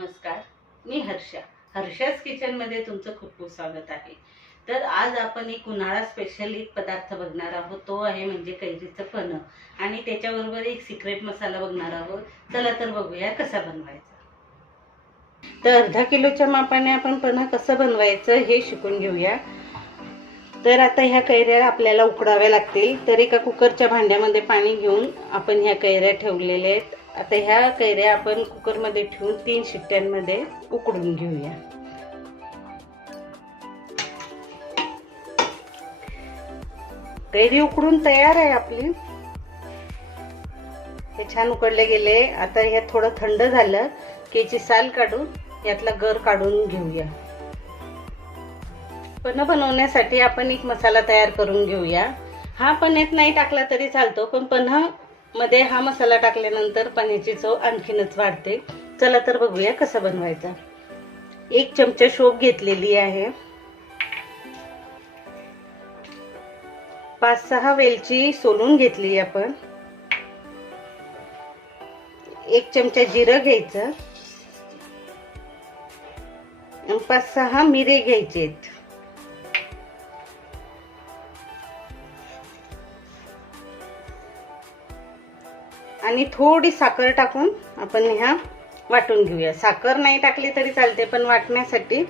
नमस्कार, मी हर्षास किचनमध्ये तुमचं खूप खूप स्वागत आहे। तर आज आपण एक उन्हाळा स्पेशल एक पदार्थ बघणार आहोत, तो आहे म्हणजे कैरीचं पन्ह आणि त्याच्याबरोबर एक सिक्रेट मसाला बघणार आहोत। चला तर बघूया कसा बनवायचा। तर अर्धा किलोच्या मापाने आपण पन्ह कसं बनवायचं हे शिकून घेऊया। तर आता ह्या कैऱ्या आपल्याला उकडाव्या लागतील। तर एका कुकरच्या भांड्यामध्ये पाणी घेऊन आपण ह्या कैऱ्या ठेवलेल्या आहेत। आता ह्या कैऱ्या आपण कुकरमध्ये ठेवून 3 शिट्ट्यांमध्ये उकडून घेऊया। कैरी उकडून तयार आहे आपली। हे छान उकडले गेले। आता हे थोडं थंड झालं की याची साल काढून यातला गर काढून घेऊया। पन्ह बनवण्यासाठी आपण एक मसाला तयार करून घेऊया। हा पन्ह्यात नाही टाकला तरी चालतो, पण पन्ह मध्ये हा मसाला टाकल्यानंतर पन्ह्याची चव आणखीनच वाढते। चला तर बघूया कसा बनवायचा। 1 चमचा शोप घेतलेली आहे। 5-6 वेलची सोलून घेतली आपण। 1 चमचा जिरं घ्यायचं। 5-6 मिरे घ्यायचेत। आणि थोडी साखर टाकून आपण ह्या वाटून घेऊया। साखर नाही टाकली तरी चालते, पण वाटण्यासाठी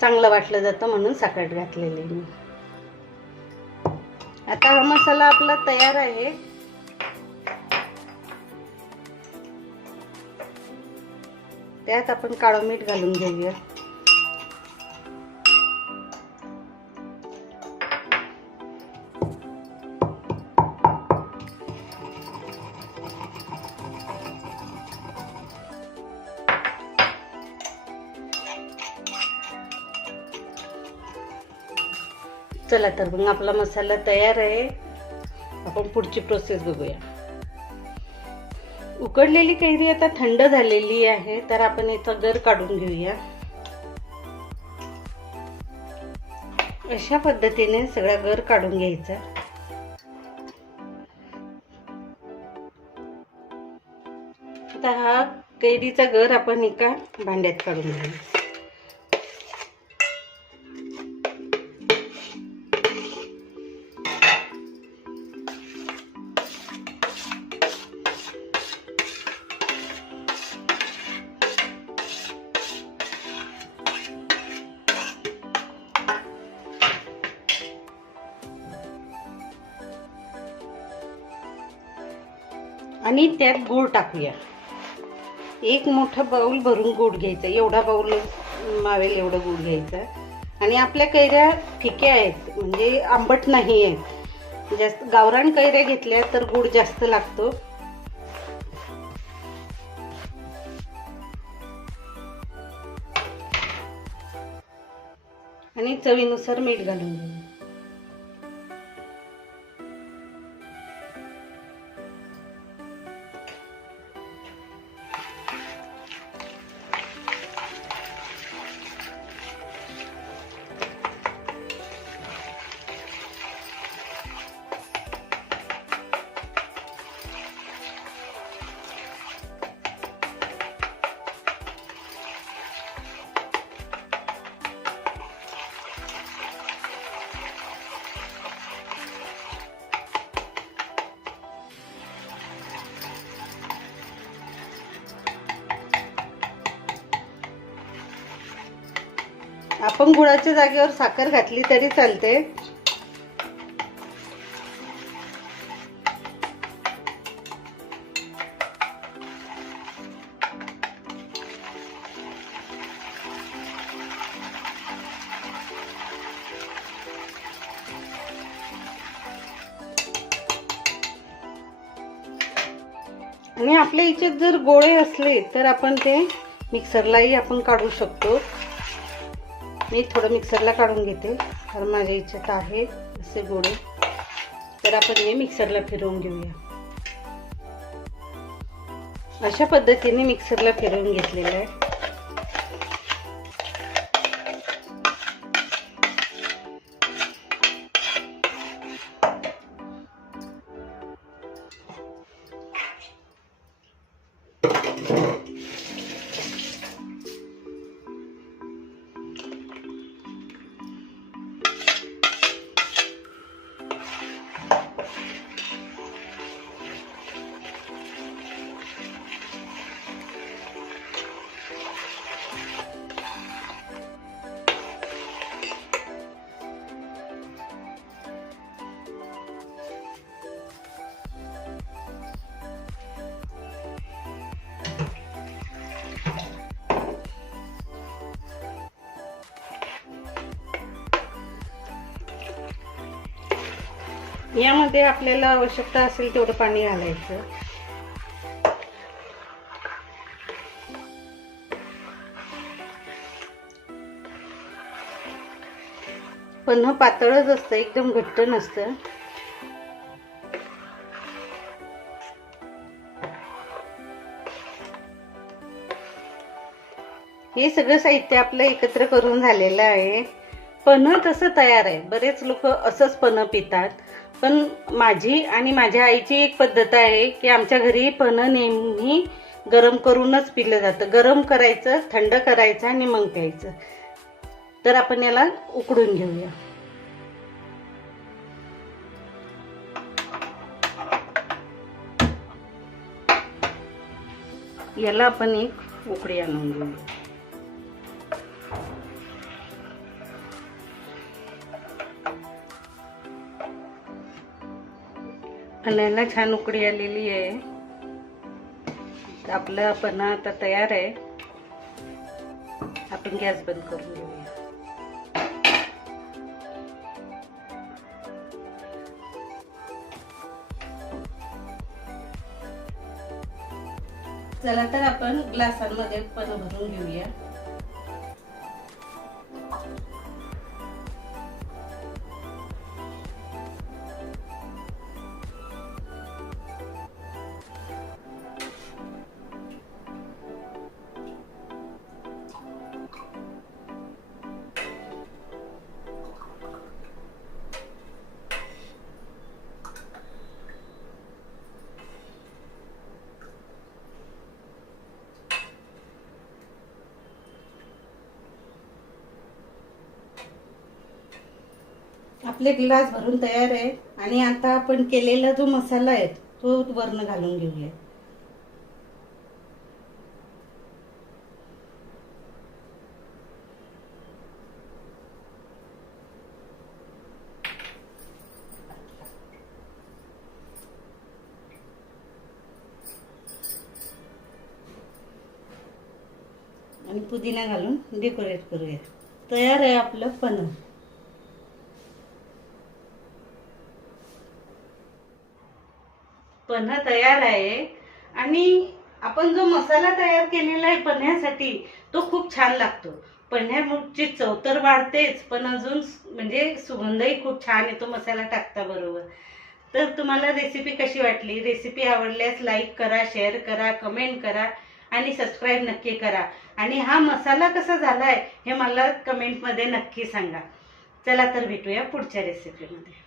चांगलं वाटलं जातं म्हणून साखर घातलेली मी। आता हा मसाला आपला तयार आहे। त्यात आपण काळं मीठ घालून घेऊया। चला तर मग आपला मसाला तयार आहे। आपण पुढची प्रोसेस बघूया। उकडलेली कैरी आता थंड झालेली आहे, तर आपण याचा गर काढून घेऊया। अशा पद्धतीने सगळा गर काढून घ्यायचा। आता हा कैरीचा गर आपण एका भांड्यात काढून घेऊया। आणि त्यात गूळ टाकूया। 1 मोठा बाउल भरून गूळ घ्यायचा। एवढा बाउल मावेल एवढं गूळ घ्यायचं। आणि आपल्या कैऱ्या फिक्या आहेत, म्हणजे आंबट नाही आहेत। जास्त गावरान कैऱ्या घेतल्या तर गूळ जास्त लागतो। आणि चवीनुसार मीठ घालून घेऊया। आपण गुळाच्या जागेवर साखर घातली तरी चालते। आणि आपल्या इथे जर गोळे असले तर आपण ते मिक्सरलाही आपण काढू शकतो। मी थोडं मिक्सरला काढून घेते, कारण माझ्या इच्छेत आहे असे गोळे। तर आपण हे मिक्सरला फिरवून घेऊया। अशा पद्धतीने मिक्सरला फिरवून घेतलेलं आहे। यामध्ये आपल्याला आवश्यकता असेल तेवढं पाणी घालायचं. पन्ह पातळच असतं, एकदम घट्ट नसतं. हे सगळं साहित्य आपलं एकत्र करून झालेलं आहे. पन्ह तसं तयार आहे. बरेच लोक असंच पन्ह पितात, पण माझी आणि माझ्या आईची एक पद्धत आहे की आमच्या घरी पन्ह नेहमी गरम करूनच पिलं जातं. गरम करायचं, थंड करायचं आणि मग प्यायचं. तर आपण याला उकडून घेऊया. याला आपण एक उकडी आणून घेऊया. याला छान उकडी आलेली आहे. आपलं पन्ह आता तयार आहे. आपण गॅस बंद करून घेऊया. चला तर आपण ग्लासांमध्ये पन्ह भरून घेऊया. आपले ग्लास भरून तयार आहे. आणि आता आपण केलेला जो मसाला आहे तो वरनं घालून घेऊया. आणि पुदिना घालून डेकोरेट करूया. तयार आहे आपलं पन्ह. पन्ह तयार आहे. आणि आपण जो मसाला तयार केलेला आहे पन्ह्यासाठी तो खूप छान लागतो. पन्ह्याची चव तर वाढतेच, पण अजून म्हणजे सुगंधही खूप छान येतो मसाला टाकता बरोबर. तर तुम्हाला रेसिपी कशी वाटली? रेसिपी आवडल्यास लाईक करा, शेअर करा, कमेंट करा आणि सबस्क्राईब नक्की करा. आणि हा मसाला कसा झालाय हे मला कमेंटमध्ये नक्की सांगा. चला तर भेटूया पुढच्या रेसिपीमध्ये.